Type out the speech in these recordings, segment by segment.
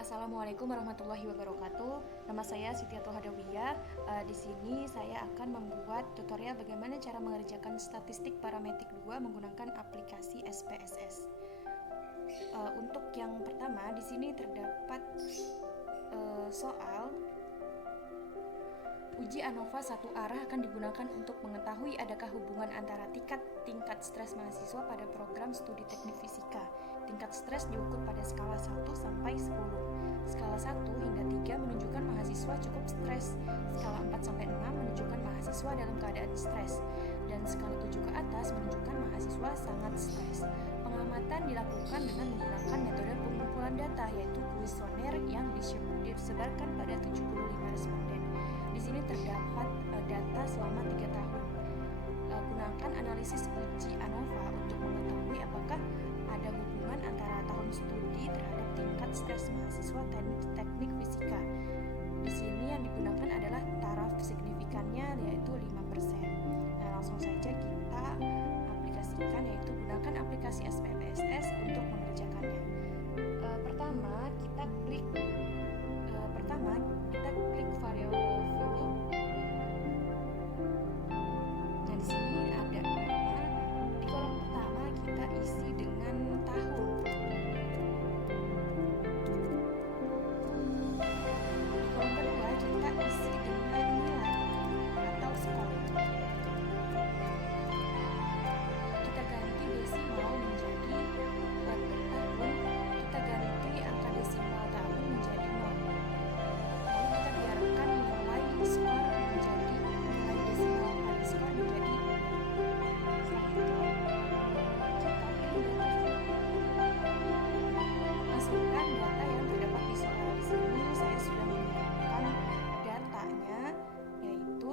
Assalamualaikum warahmatullahi wabarakatuh. Nama saya Sitiatul Hadawiyah. Di sini saya akan membuat tutorial bagaimana cara mengerjakan statistik parametrik 2 menggunakan aplikasi SPSS. Untuk yang pertama, di sini terdapat soal uji ANOVA satu arah akan digunakan untuk mengetahui adakah hubungan antara tingkat stres mahasiswa pada program studi teknik fisika. Tingkat stres diukur pada skala 1 sampai 10. Skala 1 hingga 3 menunjukkan mahasiswa cukup stres. Skala 4 sampai 6 menunjukkan mahasiswa dalam keadaan stres. Dan skala 7 ke atas menunjukkan mahasiswa sangat stres. Pengamatan dilakukan dengan menggunakan metode pengumpulan data, yaitu kuesioner yang disebarkan pada 75 responden. Di sini terdapat data selama 3 tahun. Gunakan analisis uji ANOVA untuk mengetahui apakah ada hubungan antara tahun studi terhadap tingkat stres mahasiswa teknik fisika. Di sini yang digunakan adalah taraf signifikannya, yaitu 5%. Nah, langsung saja kita aplikasikan, yaitu gunakan aplikasi SPSS untuk mengerjakannya. Pertama kita klik variabel view. Dan di sini ada nama. Di kolom pertama kita isi dengan tahun. Di kolom kedua kita isi dengan nilai atau skor. Kita ganti desimal menjadi tahun. Kita ganti angka desimal tahun menjadi 0. Lalu kita biarkan nilai skor menjadi nilai desimal pada skor menjadi. Setelah itu kita masukkan data yang terdapat di soal. Di sini saya sudah menyiapkan datanya, yaitu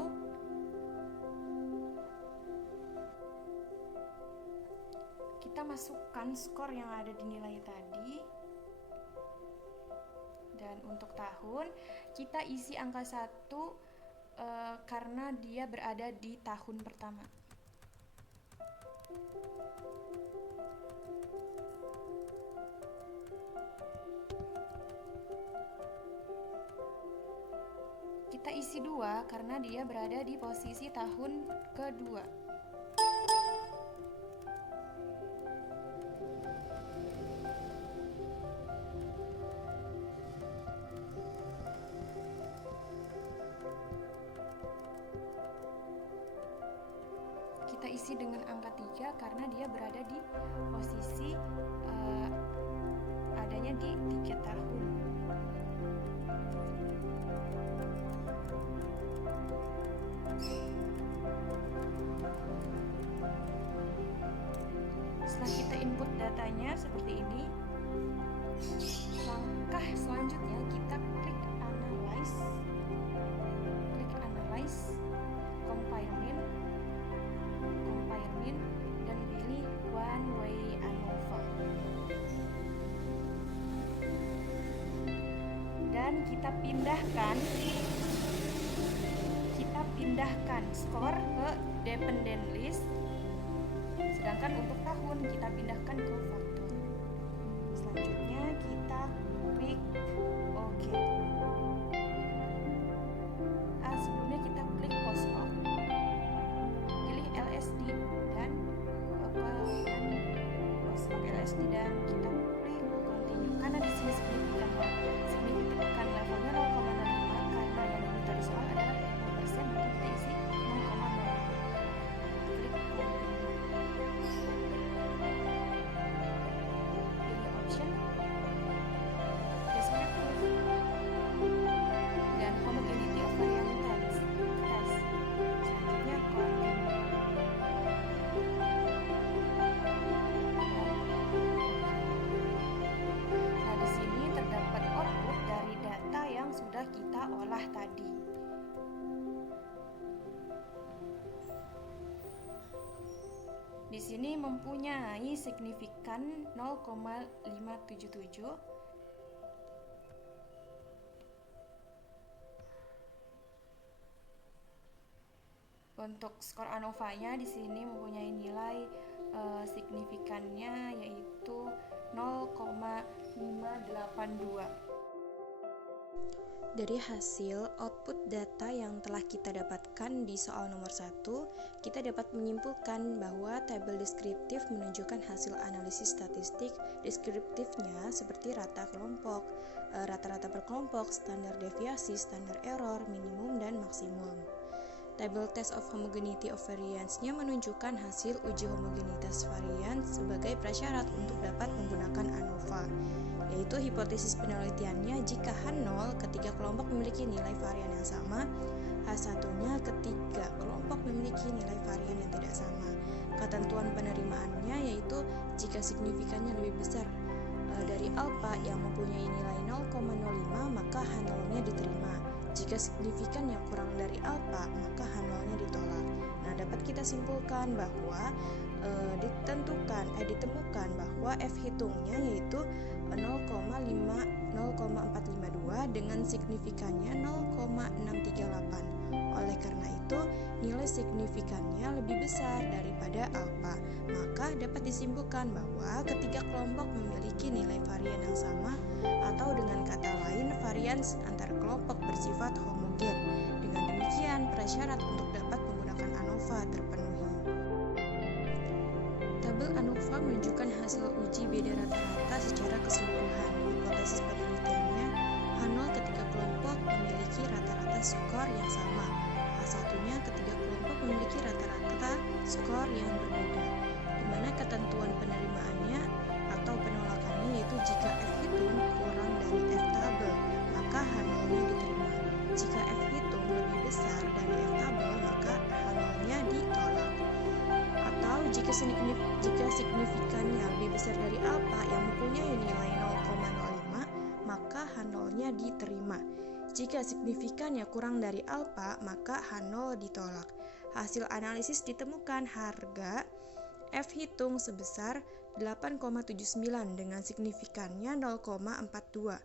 kita masukkan skor yang ada di nilai tadi. Dan untuk tahun kita isi angka 1 karena dia berada di tahun pertama. Kita isi 2 karena dia berada di posisi tahun kedua. Kita isi dengan angka 3 karena dia berada di posisi adanya di 3 tahun. Setelah kita input datanya seperti ini, langkah selanjutnya kita klik analyze, compile min, dan pilih one way ANOVA. Dan kita pindahkan skor ke dependent list, sedangkan untuk tahun kita pindahkan ke faktor. Selanjutnya kita klik OK. Sebelumnya kita klik post op, pilih LSD dan LSD dan kita klik continue karena di sini signifikan levelnya 0,05 karena yang diminta di soal adalah 5%, maka kita isi 0,0. Klik pilih option descriptive dan homogeneity of variance test. Selanjutnya continue. Nah, di sini terdapat output dari data yang sudah kita olah tadi. Di sini mempunyai signifikan 0,577. Untuk skor ANOVA-nya di sini mempunyai nilai signifikannya yaitu 0,582. Dari hasil output data yang telah kita dapatkan di soal nomor 1, kita dapat menyimpulkan bahwa tabel deskriptif menunjukkan hasil analisis statistik deskriptifnya seperti rata kelompok, rata-rata per kelompok, standar deviasi, standar error, minimum, dan maksimum. Tabel test of homogeneity of variance-nya menunjukkan hasil uji homogenitas varian sebagai prasyarat untuk dapat menggunakan ANOVA, yaitu hipotesis penelitiannya jika H0 ketiga kelompok memiliki nilai varian yang sama, H1-nya ketiga kelompok memiliki nilai varian yang tidak sama. Ketentuan penerimaannya yaitu jika signifikannya lebih besar dari alfa yang mempunyai nilai 0,05 maka H0-nya diterima. Jika signifikan yang kurang dari alfa maka H0-nya ditolak. Nah, dapat kita simpulkan bahwa ditemukan bahwa F hitungnya yaitu 0,452 dengan signifikannya 0,638. Oleh karena itu, nilai signifikannya lebih besar daripada alfa. Maka dapat disimpulkan bahwa ketiga kelompok memiliki nilai varian yang sama, atau dengan kata lain varians antar kelompok bersifat homogen. Dengan demikian, prasyarat untuk dapat menggunakan ANOVA terpenuhi. Tabel ANOVA menunjukkan hasil uji beda rata-rata secara keseluruhan. Hipotesis penelitiannya, H0 ketiga kelompok memiliki rata-rata skor yang sama. H1-nya ketiga kelompok memiliki rata-rata skor yang berbeda, di mana ketentuan penerimaannya atau penolakannya yaitu jika F hitung kurang dari F tabel, maka H0-nya diterima. Jika F hitung lebih besar dari F tabel, maka H0-nya ditolak. Atau jika signifikannya lebih besar dari alfa yang mempunyai nilai 0,05, maka H0-nya diterima. Jika signifikannya kurang dari alfa, maka H0 ditolak. Hasil analisis ditemukan harga F hitung sebesar 8,79 dengan signifikannya 0,42.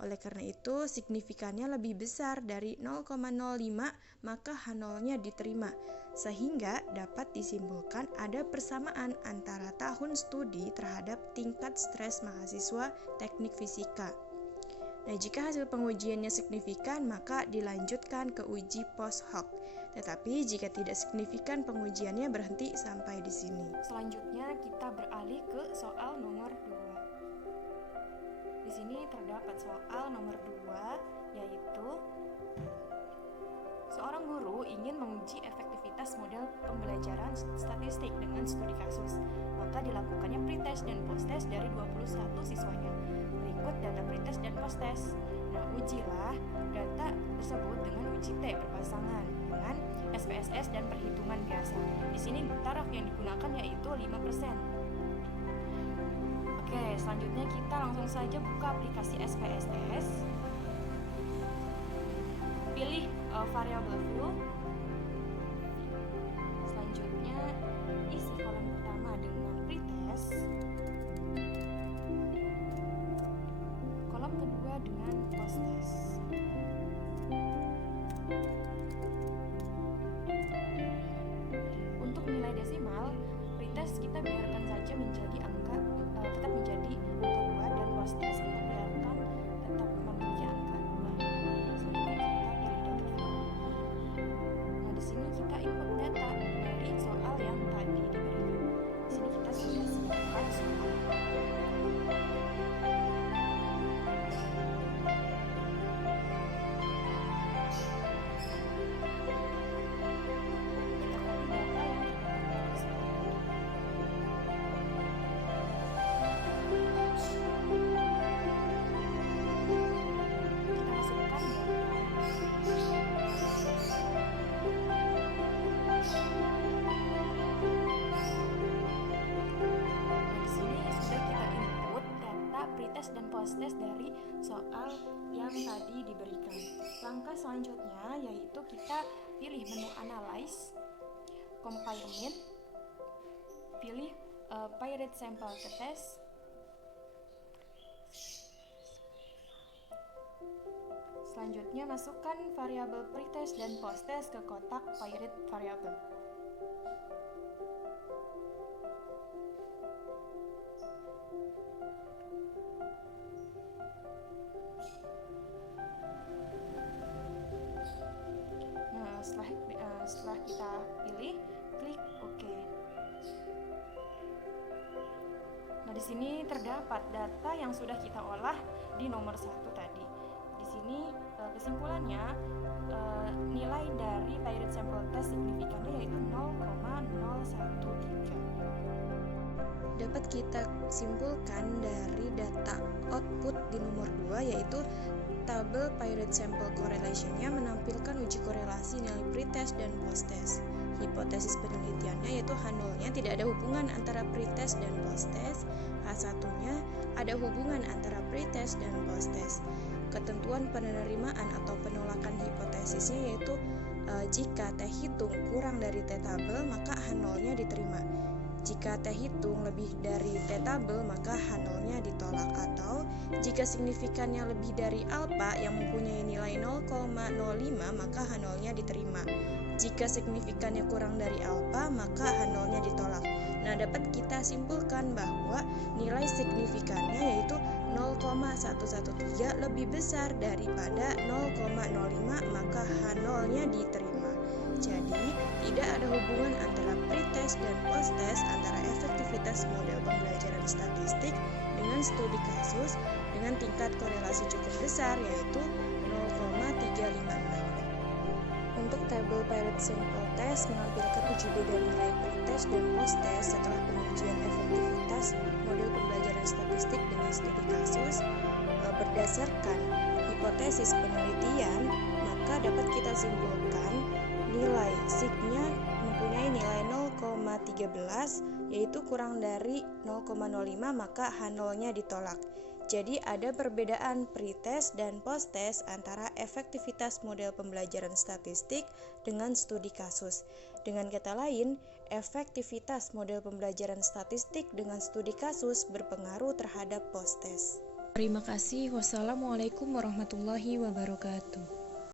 Oleh karena itu, signifikannya lebih besar dari 0,05, maka H0-nya diterima. Sehingga dapat disimpulkan ada persamaan antara tahun studi terhadap tingkat stres mahasiswa teknik fisika. Nah, jika hasil pengujiannya signifikan, maka dilanjutkan ke uji post hoc. Tetapi jika tidak signifikan, pengujiannya berhenti sampai di sini. Selanjutnya kita beralih ke soal nomor 2. Di sini terdapat soal nomor 2, yaitu seorang guru ingin menguji efektivitas model pembelajaran statistik dengan studi kasus. Maka dilakukannya pretest dan posttest dari 21 siswanya. Berikut data pretest dan posttest. Nah, ujilah data tersebut dengan uji T berpasangan dengan SPSS dan perhitungan biasa. Di sini taraf yang digunakan yaitu 5%. Oke, selanjutnya kita langsung saja buka aplikasi SPSS. Pilih variable view. Selanjutnya isi kolom pertama dengan pretest. Kolom kedua dengan posttest. Untuk nilai desimal, pretest kita biarkan saja menjadi angka tetap menjadi angka 2 dan posttest kita biarkan tetap memiliki angka 2. Selanjutnya kita pilih data flow. Nah, di sini kita input data dari soal yang tadi diberikan. Di sini kita sudah siapkan soal. Pretest dan posttest dari soal yang tadi diberikan. Langkah selanjutnya yaitu kita pilih menu Analyze, Compare Mean, pilih Paired Sample to Test. Selanjutnya masukkan variabel pretest dan posttest ke kotak Paired variable. Di sini terdapat data yang sudah kita olah di nomor 1 tadi. Di sini kesimpulannya nilai dari Pirate Sample Test signifikannya yaitu 0,013. Dapat kita simpulkan dari data output di nomor 2 yaitu tabel Pirate Sample Correlation-nya menampilkan uji korelasi nilai pretest dan post-test. Hipotesis penelitiannya yaitu H0-nya tidak ada hubungan antara pretest dan post-test, H1-nya ada hubungan antara pretest dan post-test. Ketentuan penerimaan atau penolakan hipotesisnya yaitu jika T hitung kurang dari T tabel maka H0-nya diterima. Jika T hitung lebih dari T tabel maka H0-nya ditolak, atau jika signifikannya lebih dari alfa yang mempunyai nilai 0,05 maka H0-nya diterima. Jika signifikannya kurang dari alfa maka H0-nya ditolak. Nah, dapat kita simpulkan bahwa nilai signifikannya yaitu 0,113 lebih besar daripada 0,05 maka H0-nya diterima. Jadi, tidak ada hubungan antara pretest dan post-test antara efektivitas model pembelajaran statistik dengan studi kasus dengan tingkat korelasi cukup besar yaitu 0,356. Untuk tabel Pirate Sample Test menampilkan uji beda nilai pretest dan post-test setelah pengujian efektivitas model pembelajaran statistik dengan studi kasus. Berdasarkan hipotesis penelitian, maka dapat kita simpulkan nilai signya mempunyai nilai 0,13 yaitu kurang dari 0,05 maka H0-nya ditolak. Jadi ada perbedaan pretest dan post-test antara efektivitas model pembelajaran statistik dengan studi kasus. Dengan kata lain, efektivitas model pembelajaran statistik dengan studi kasus berpengaruh terhadap post-test. Terima kasih. Wassalamualaikum warahmatullahi wabarakatuh.